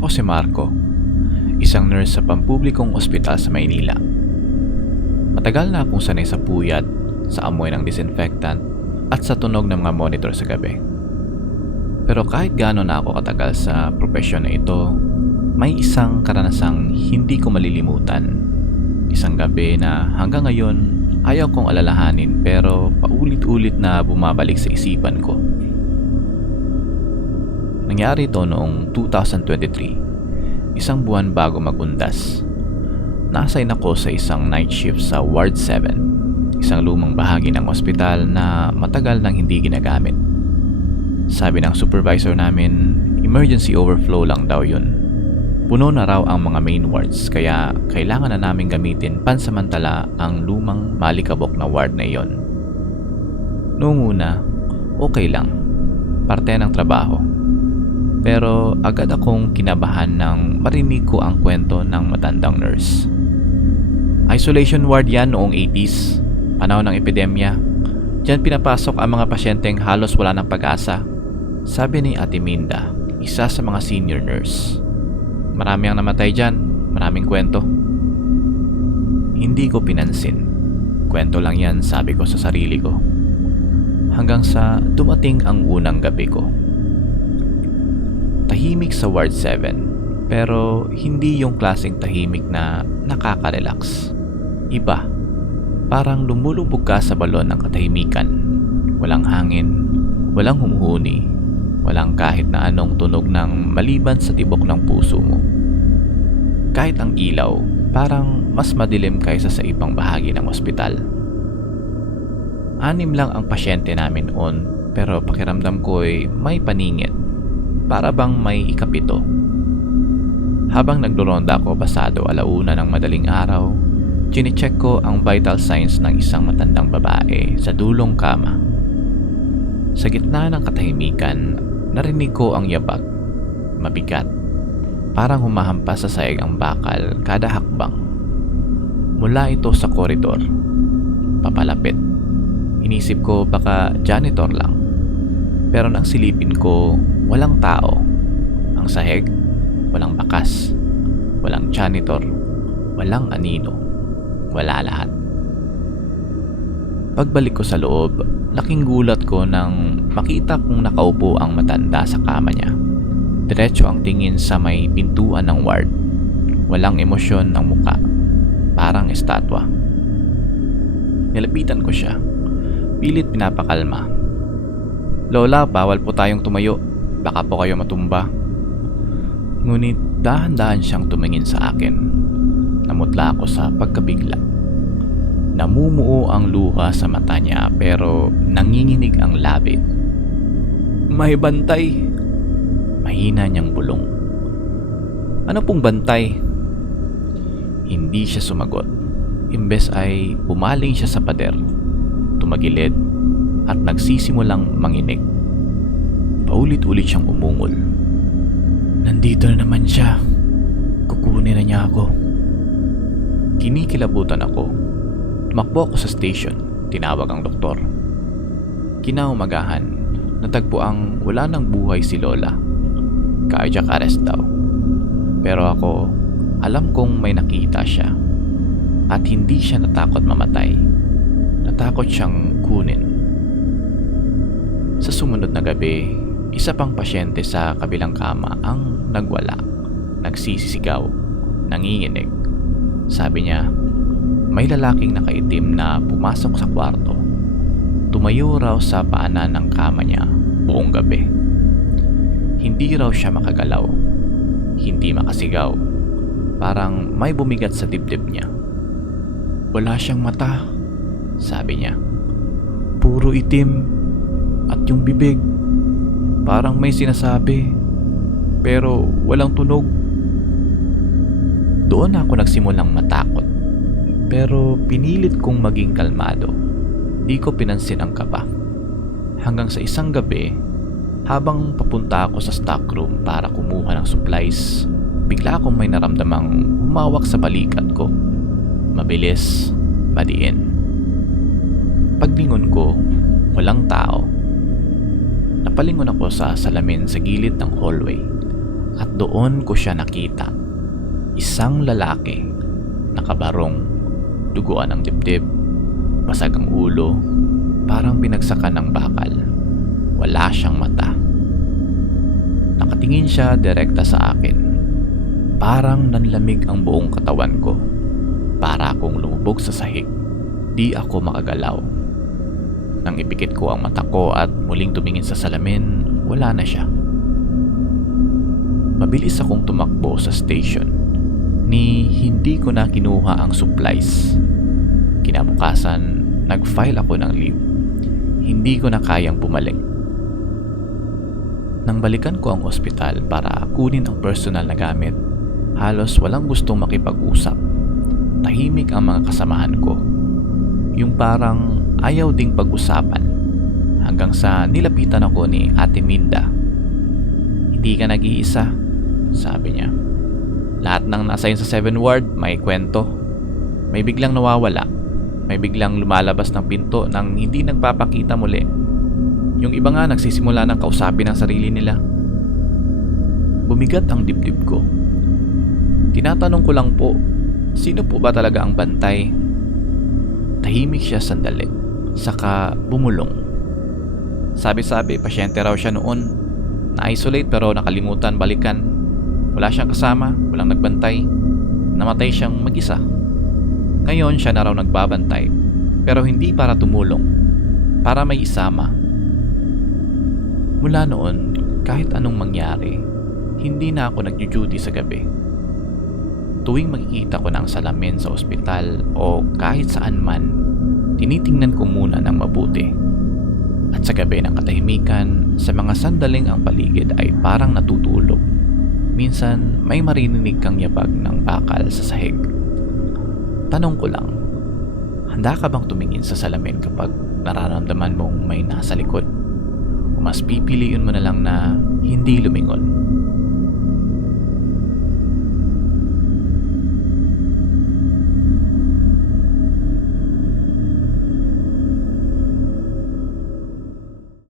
Ako si Marco, isang nurse sa pampublikong ospital sa Maynila. Matagal na akong sanay sa puyat, sa amoy ng disinfectant at sa tunog ng mga monitor sa gabi. Pero kahit gaano na ako katagal sa propesyon na ito, may isang karanasang hindi ko malilimutan. Isang gabi na hanggang ngayon ayaw kong alalahanin pero paulit-ulit na bumabalik sa isipan ko. Nangyari ito noong 2023, isang buwan bago magundas. Na-assign ako sa isang night shift sa Ward 7, isang lumang bahagi ng ospital na matagal nang hindi ginagamit. Sabi ng supervisor namin, emergency overflow lang daw yun. Puno na raw ang mga main wards kaya kailangan na namin gamitin pansamantala ang lumang malikabok na ward na iyon. Noong una, okay lang, parte ng trabaho. Pero agad akong kinabahan nang marinig ko ang kwento ng matandang nurse. Isolation ward yan noong 80s, panahon ng epidemya. Diyan pinapasok ang mga pasyenteng halos wala ng pag-asa. Sabi ni Ate Minda, isa sa mga senior nurse. Marami ang namatay dyan, maraming kwento. Hindi ko pinansin. Kwento lang yan, sabi ko sa sarili ko. Hanggang sa dumating ang unang gabi ko. Tahimik sa Ward 7, pero hindi yung klaseng tahimik na nakaka-relax. Iba, parang lumulubog ka sa balon ng katahimikan. Walang hangin, walang humuhuni, walang kahit na anong tunog ng maliban sa tibok ng puso mo. Kahit ang ilaw, parang mas madilim kaysa sa ibang bahagi ng ospital. 6 lang ang pasyente namin noon, pero pakiramdam ko'y may paningit. Para bang may ikapito. Habang nagdoronda ako pasado 1:00 ng madaling araw, chine-check ko ang vital signs ng isang matandang babae sa dulong kama. Sa gitna ng katahimikan, narinig ko ang yabag. Mabigat. Parang humahampas sa saig ang bakal kada hakbang. Mula ito sa koridor. Papalapit. Inisip ko baka janitor lang. Pero nang silipin ko, walang tao. Ang sahig, walang bakas. Walang janitor. Walang anino. Wala lahat. Pagbalik ko sa loob, laking gulat ko nang makita kong nakaupo ang matanda sa kama niya. Diretso ang tingin sa may pintuan ng ward. Walang emosyon ng muka. Parang estatwa. Nilapitan ko siya. Pilit pinapakalma. Lola, bawal po tayong tumayo. Baka po kayo matumba. Ngunit dahan-dahan siyang tumingin sa akin. Namutla ako sa pagkabigla. Namumuo ang luha sa mata niya pero nanginginig ang labi. May bantay. Mahina niyang bulong. Ano pong bantay? Hindi siya sumagot. Imbes ay pumaling siya sa pader. Tumagilid at nagsisimulang manginig. Paulit-ulit siyang umungol. Nandito na naman siya. Kukunin na niya ako. Kinikilabutan ako. Tumakbo ako sa station. Tinawag ang doktor. Kinaumagahan, natagpo ang wala ng buhay si Lola. Cardiac arrest daw. Pero ako, alam kong may nakita siya. At hindi siya natakot mamatay. Natakot siyang kunin. Sa sumunod na gabi, isa pang pasyente sa kabilang kama ang nagwala, nagsisisigaw, nanginginig. Sabi niya, may lalaking nakaitim na pumasok sa kwarto. Tumayo raw sa paanan ng kama niya buong gabi. Hindi raw siya makagalaw, hindi makasigaw. Parang may bumigat sa dibdib niya. Wala siyang mata, sabi niya. Puro itim at yung bibig. Parang may sinasabi, pero walang tunog. Doon ako nagsimulang matakot, pero pinilit kong maging kalmado. Di ko pinansin ang kaba. Hanggang sa isang gabi, habang papunta ako sa stockroom para kumuha ng supplies, bigla akong may naramdamang humawak sa balikat ko. Mabilis, madiin. Paglingon ko, walang tao. Napalingon ako sa salamin sa gilid ng hallway. At doon ko siya nakita. Isang lalaki, nakabarong, duguan ang dibdib, basag ang ulo, parang binagsakan ng bakal. Wala siyang mata. Nakatingin siya direkta sa akin. Parang nanlamig ang buong katawan ko. Para akong lumubog sa sahig. Di ako makagalaw. Nang ipikit ko ang mata ko at muling tumingin sa salamin, wala na siya. Mabilis akong tumakbo sa station. Hindi ko na kinuha ang supplies. Kinabukasan, nag-file ako ng leave. Hindi ko na kayang bumalik. Nang balikan ko ang ospital para kunin ang personal na gamit, halos walang gustong makipag-usap. Tahimik ang mga kasamahan ko. Yung parang ayaw ding pag-usapan. Hanggang sa nilapitan ako ni Ate Minda. "Hindi ka nag-iisa," sabi niya. "Lahat ng nasa yun sa 7 Ward may kwento. May biglang nawawala. May biglang lumalabas ng pinto nang hindi nagpapakita muli. Yung iba nga nagsisimula ng kausapin ang sarili nila." Bumigat ang dibdib ko. Tinatanong ko lang po, sino po ba talaga ang bantay? Tahimik siya sandali, saka bumulong. Sabi-sabi, pasyente raw siya noon. Na-isolate pero nakalimutan balikan. Wala siyang kasama, walang nagbantay. Namatay siyang mag-isa. Ngayon siya na raw nagbabantay, pero hindi para tumulong, para may isama. Mula noon, kahit anong mangyari, hindi na ako nag-duty sa gabi. Tuwing makikita ko ng salamin sa ospital o kahit saan man, tinitingnan ko muna ng mabuti. At sa gabi ng katahimikan, sa mga sandaling ang paligid ay parang natutulog. Minsan, may maririnig kang yabag ng bakal sa sahig. Tanong ko lang, handa ka bang tumingin sa salamin kapag nararamdaman mong may nasa likod? O mas pipiliin mo na lang na hindi lumingon?